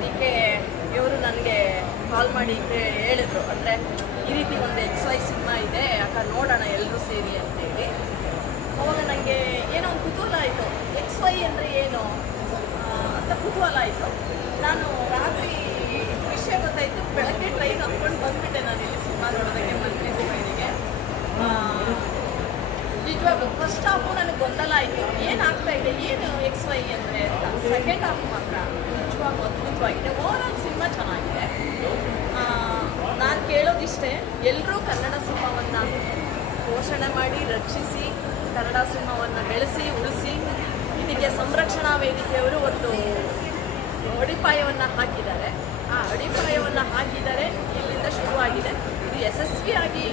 ಇದಕ್ಕೆ ಇವರು ನನಗೆ ಕಾಲ್ ಮಾಡಿ ಹೇಳಿದ್ರು, ಅಂದರೆ ಈ ರೀತಿ ಒಂದು XY ಸಿನಿಮಾ ಇದೆ ಅಕ್ಕ ನೋಡೋಣ ಎಲ್ಲರೂ ಸೇರಿ ಅಂತೇಳಿ. ಅವಾಗ ನನಗೆ ಏನೋ ಒಂದು ಕುತೂಹಲ ಆಯಿತು, XY ಅಂದರೆ ಏನು ಅಂತ ಕುತೂಹಲ ಆಯಿತು. ನಾನು ರಾತ್ರಿ ವಿಷಯ ಗೊತ್ತಾಯಿತು, ಬೆಳಗ್ಗೆ ಟ್ರೈನ್ ಹತ್ಕೊಂಡು ಬಂದುಬಿಟ್ಟೆ ನಾನು ಇಲ್ಲಿ ಸಿನಿಮಾ ನೋಡೋದಕ್ಕೆ ಮಂತ್ರಿ ಸಿನಿಮಾಗೆ. ನಿಜವಾಗ್ಲೂ ಫಸ್ಟ್ ಹಾಫು ನನಗೆ ಗೊಂದಲ ಆಯಿತು, ಏನಾಗ್ತಾ ಇದೆ, ಏನು XY ಅಂದರೆ ಅಂತ. ಸೆಕೆಂಡ್ ಹಾಫ್ ಮಾತ್ರ ನಿಜವಾಗ್ಲೂ ಅದ್ಭುತವಾಗಿದೆ. ಓವರಾಲ್ ಸಿನಿಮಾ ಚೆನ್ನಾಗಿದೆ. ನಾನು ಕೇಳೋದಿಷ್ಟೇ, ಎಲ್ಲರೂ ಕನ್ನಡ ಸಿನಿಮಾವನ್ನು ಪೋಷಣೆ ಮಾಡಿ ರಕ್ಷಿಸಿ, ಕನ್ನಡ ಸಿನಿಮಾವನ್ನು ಬೆಳೆಸಿ ಉಳಿಸಿ, ಇದಕ್ಕೆ ಸಂರಕ್ಷಣಾ ವೇದಿಕೆಯವರು ಒಂದು ಅಡಿಪಾಯವನ್ನು ಹಾಕಿದ್ದಾರೆ. ಆ ಅಡಿಪಾಯವನ್ನು ಹಾಕಿದರೆ ಇಲ್ಲಿಂದ ಶುರುವಾಗಿದೆ. ಇದು ಯಶಸ್ವಿಯಾಗಿ